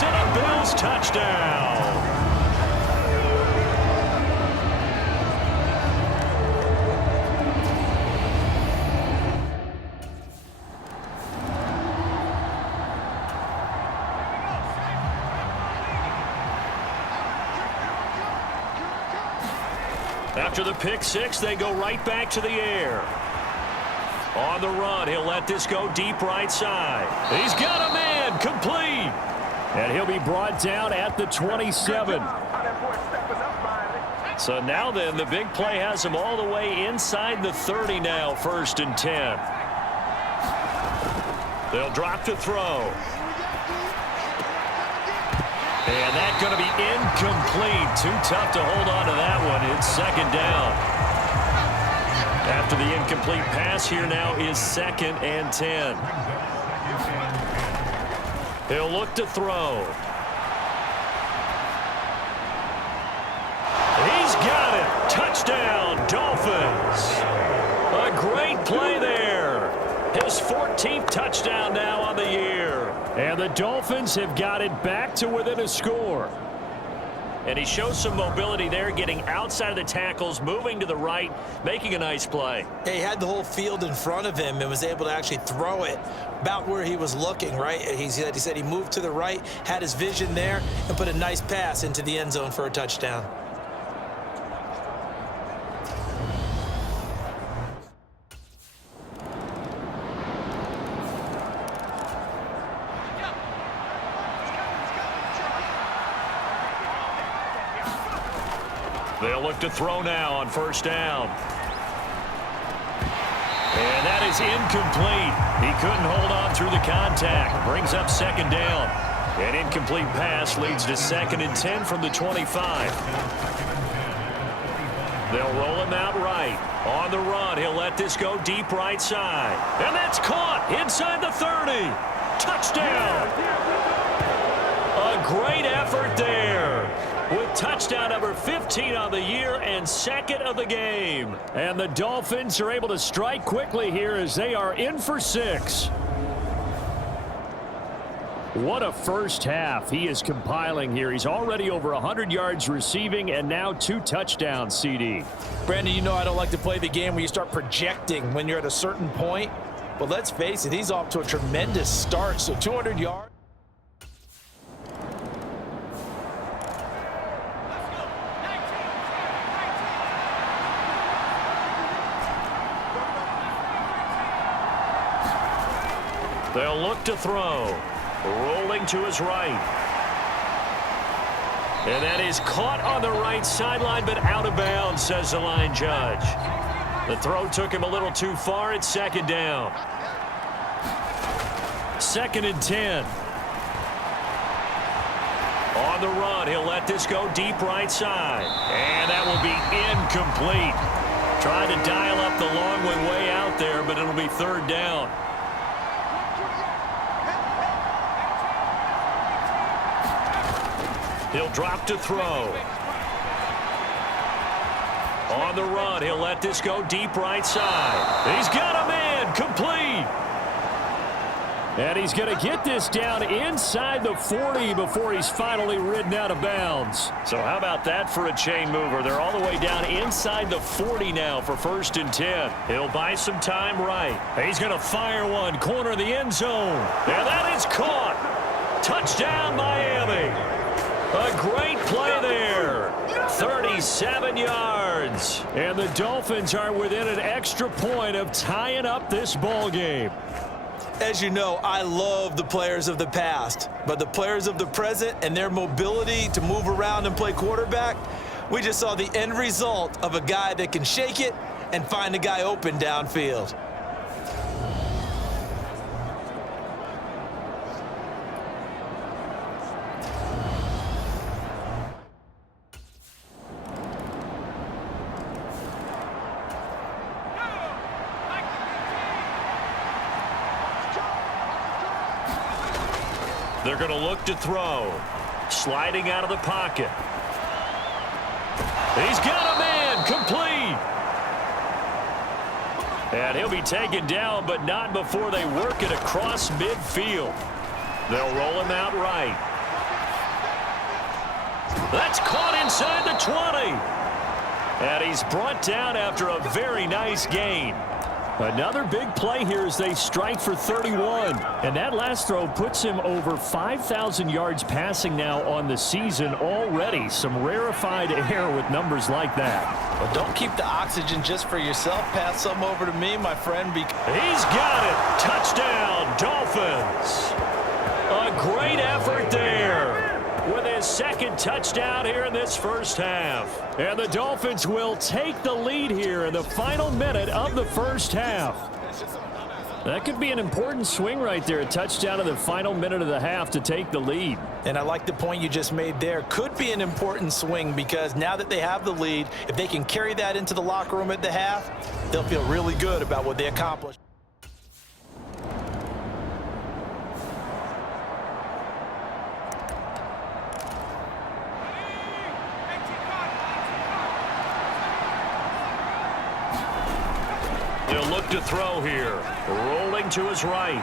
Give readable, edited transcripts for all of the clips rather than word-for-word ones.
makes it a Bills touchdown. After the pick six, they go right back to the air. On the run, he'll let this go deep right side. He's got a man, complete. And he'll be brought down at the 27. So now then, the big play has him all the way inside the 30 now, 1st and 10. They'll drop to throw. And that's going to be incomplete. Too tough to hold on to that one. It's 2nd down. After the incomplete pass, here now is 2nd and 10. He'll look to throw. He's got it. Touchdown, Dolphins. A great play there. His 14th touchdown now on the year. And the Dolphins have got it back to within a score. And he shows some mobility there, getting outside of the tackles, moving to the right, making a nice play. Yeah, he had the whole field in front of him and was able to actually throw it about where he was looking, right? He said he moved to the right, had his vision there, and put a nice pass into the end zone for a touchdown. They'll look to throw now on 1st down. And that is incomplete. He couldn't hold on through the contact. Brings up 2nd down. An incomplete pass leads to 2nd and 10 from the 25. They'll roll him out right. On the run, he'll let this go deep right side. And that's caught inside the 30. Touchdown. A great effort there, with touchdown number 15 on the year and 2nd of the game. And the Dolphins are able to strike quickly here as they are in for 6. What a first half he is compiling here. He's already over 100 yards receiving and now 2 touchdowns, CD. Brandon, you know I don't like to play the game where you start projecting when you're at a certain point. But let's face it, he's off to a tremendous start. So 200 yards. They'll look to throw. Rolling to his right. And that is caught on the right sideline, but out of bounds, says the line judge. The throw took him a little too far. It's 2nd down. 2nd and 10. On the run, he'll let this go deep right side. And that will be incomplete. Tried to dial up the long one way out there, but it'll be 3rd down. He'll drop to throw. On the run, he'll let this go deep right side. He's got a man, complete. And he's going to get this down inside the 40 before he's finally ridden out of bounds. So how about that for a chain mover? They're all the way down inside the 40 now for 1st and 10. He'll buy some time right. He's going to fire one, corner of the end zone. And that is caught. Touchdown, Miami. A great play there. 37 yards. And the Dolphins are within an extra point of tying up this ball game. As you know, I love the players of the past, but the players of the present and their mobility to move around and play quarterback, we just saw the end result of a guy that can shake it and find a guy open downfield. They're going to look to throw. Sliding out of the pocket. He's got a man, complete. And he'll be taken down, but not before they work it across midfield. They'll roll him out right. That's caught inside the 20. And he's brought down after a very nice gain. Another big play here as they strike for 31. And that last throw puts him over 5,000 yards passing now on the season already. Some rarefied air with numbers like that. Well, don't keep the oxygen just for yourself. Pass some over to me, my friend. He's got it. Touchdown, Dolphins. A great effort there with his second touchdown here in this first half. And the Dolphins will take the lead here in the final minute of the first half. That could be an important swing right there. A touchdown in the final minute of the half to take the lead. And I like the point you just made there. Could be an important swing because now that they have the lead, if they can carry that into the locker room at the half, they'll feel really good about what they accomplished. He'll look to throw here. Rolling to his right.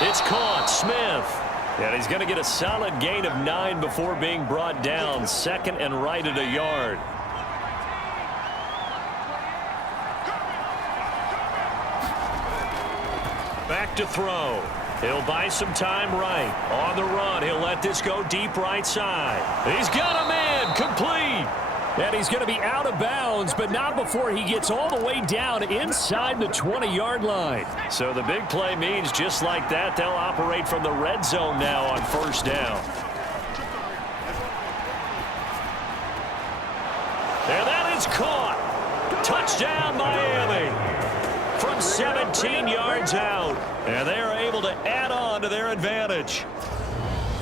It's caught. Smith. And he's going to get a solid gain of 9 before being brought down. Second and right at a yard. Back to throw. He'll buy some time right. On the run, he'll let this go deep right side. He's got a man. Complete. And he's going to be out of bounds, but not before he gets all the way down inside the 20-yard line. So the big play means just like that, they'll operate from the red zone now on first down. And that is caught. Touchdown, Miami. From 17 yards out. And they're able to add on to their advantage.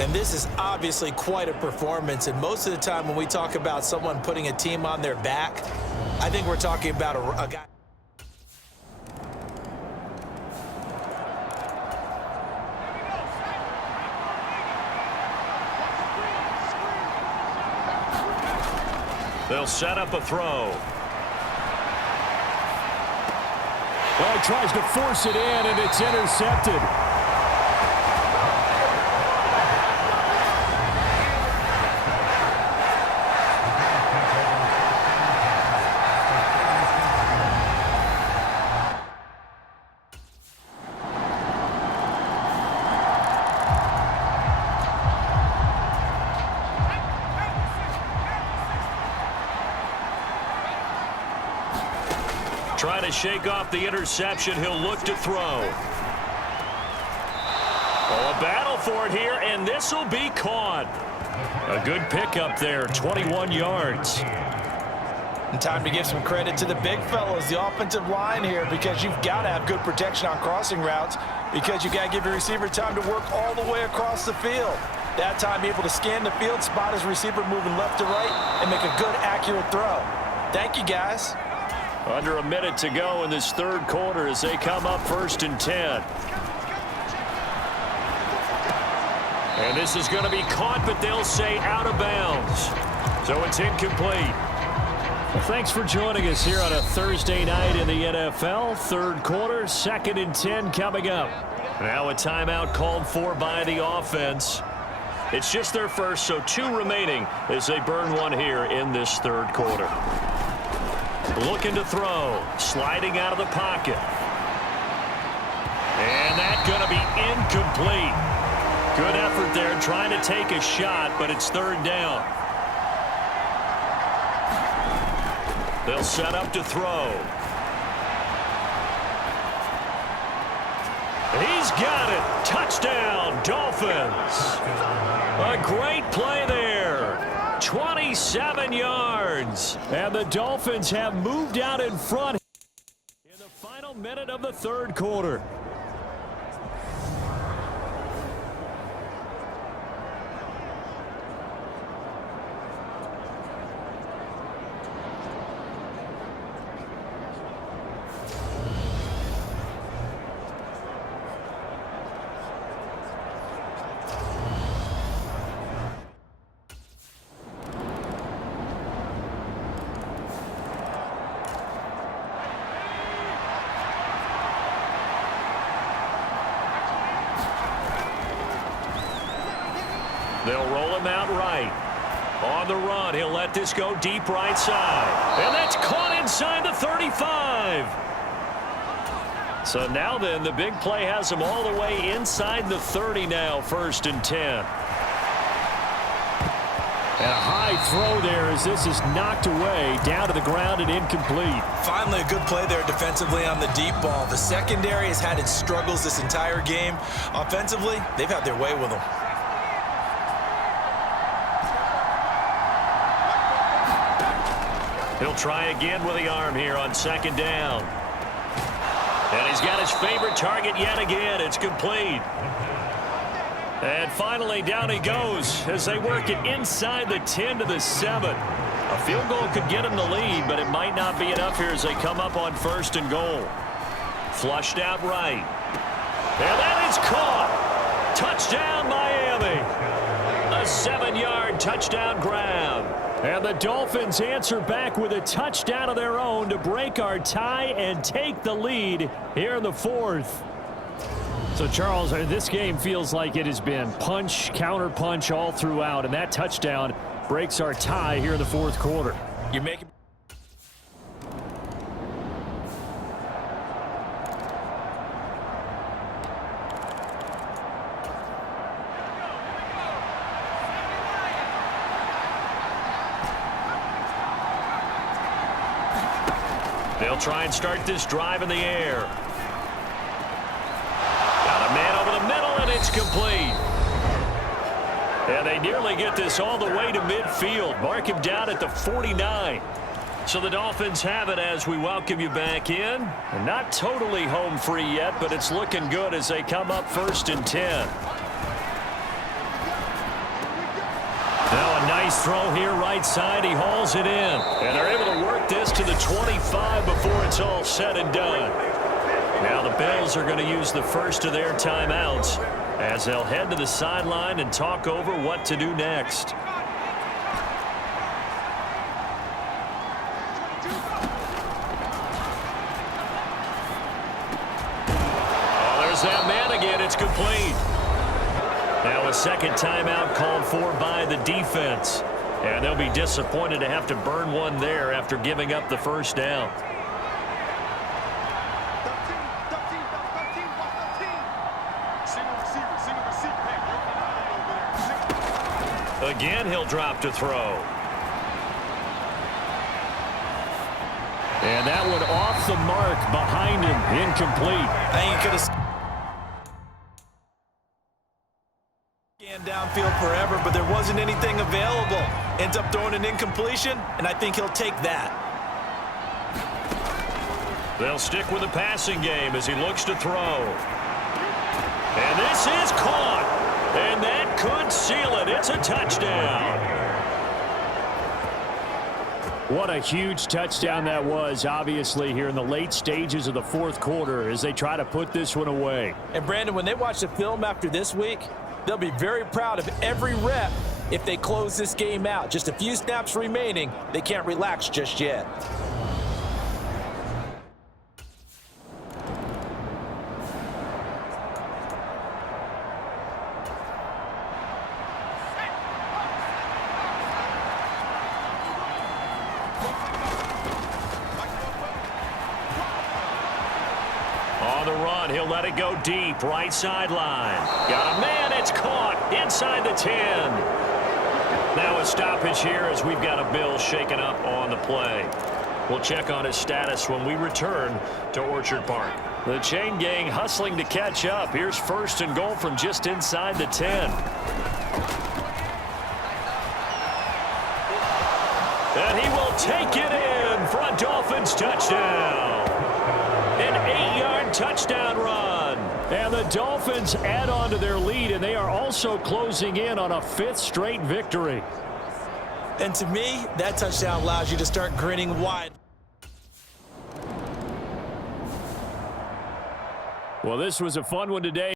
And this is obviously quite a performance. And most of the time when we talk about someone putting a team on their back, I think we're talking about a guy. They'll set up a throw. Well, he tries to force it in, and it's intercepted. Trying to shake off the interception. He'll look to throw. Oh, a battle for it here, and this will be caught. A good pickup there, 21 yards. And time to give some credit to the big fellas, the offensive line here, because you've got to have good protection on crossing routes because you've got to give your receiver time to work all the way across the field. That time able to scan the field, spot his receiver moving left to right, and make a good, accurate throw. Thank you, guys. Under a minute to go in this third quarter as they come up 1st and 10. And this is going to be caught, but they'll say out of bounds. So it's incomplete. Well, thanks for joining us here on a Thursday night in the NFL. Third quarter, 2nd and 10 coming up. Now a timeout called for by the offense. It's just their first, so 2 remaining as they burn one here in this third quarter. Looking to throw. Sliding out of the pocket. And that's going to be incomplete. Good effort there trying to take a shot, but it's third down. They'll set up to throw. He's got it. Touchdown, Dolphins. A great play there. 27 yards. And the Dolphins have moved out in front in the final minute of the third quarter. They'll roll him out right. On the run, he'll let this go deep right side. And that's caught inside the 35. So now then, the big play has him all the way inside the 30 now, 1st and 10. And a high throw there as this is knocked away, down to the ground and incomplete. Finally, a good play there defensively on the deep ball. The secondary has had its struggles this entire game. Offensively, they've had their way with them. He'll try again with the arm here on 2nd down. And he's got his favorite target yet again. It's complete. And finally, down he goes as they work it inside the 10 to the 7. A field goal could get him the lead, but it might not be enough here as they come up on 1st and goal. Flushed out right. And that is caught. Touchdown, Miami. A 7-yard touchdown grab. And the Dolphins answer back with a touchdown of their own to break our tie and take the lead here in the 4th. So, Charles, this game feels like it has been punch, counter punch all throughout, and that touchdown breaks our tie here in the 4th quarter. You're making... They'll try and start this drive in the air. Got a man over the middle, and it's complete. And they nearly get this all the way to midfield. Mark him down at the 49. So the Dolphins have it as we welcome you back in. And not totally home free yet, but it's looking good as they come up 1st and 10. Now a nice throw here right side. He hauls it in. And they're able to work this to the 25 before it's all said and done. Now the Bills are going to use the first of their timeouts as they'll head to the sideline and talk over what to do next. Oh, there's that man again. It's complete. Now a second timeout called for by the defense. And they'll be disappointed to have to burn one there after giving up the first down. Again, he'll drop to throw. And that one off the mark behind him, incomplete. I think he could have scanned downfield forever, but there wasn't anything available. Ends up throwing an incompletion, and I think he'll take that. They'll stick with the passing game as he looks to throw. And this is caught. And that could seal it. It's a touchdown. What a huge touchdown that was, obviously, here in the late stages of the 4th quarter as they try to put this one away. And, Brandon, when they watch the film after this week, they'll be very proud of every rep if they close this game out. Just a few snaps remaining. They can't relax just yet. On the run, he'll let it go deep, right sideline. Got a man, it's caught inside the 10. Now a stoppage here as we've got a Bill shaken up on the play. We'll check on his status when we return to Orchard Park. The chain gang hustling to catch up. Here's 1st and goal from just inside the 10. And he will take it in for a Dolphins touchdown. An 8-yard touchdown run. And the Dolphins add on to their lead, and they are also closing in on a 5th straight victory. And to me, that touchdown allows you to start grinning wide. Well, this was a fun one today.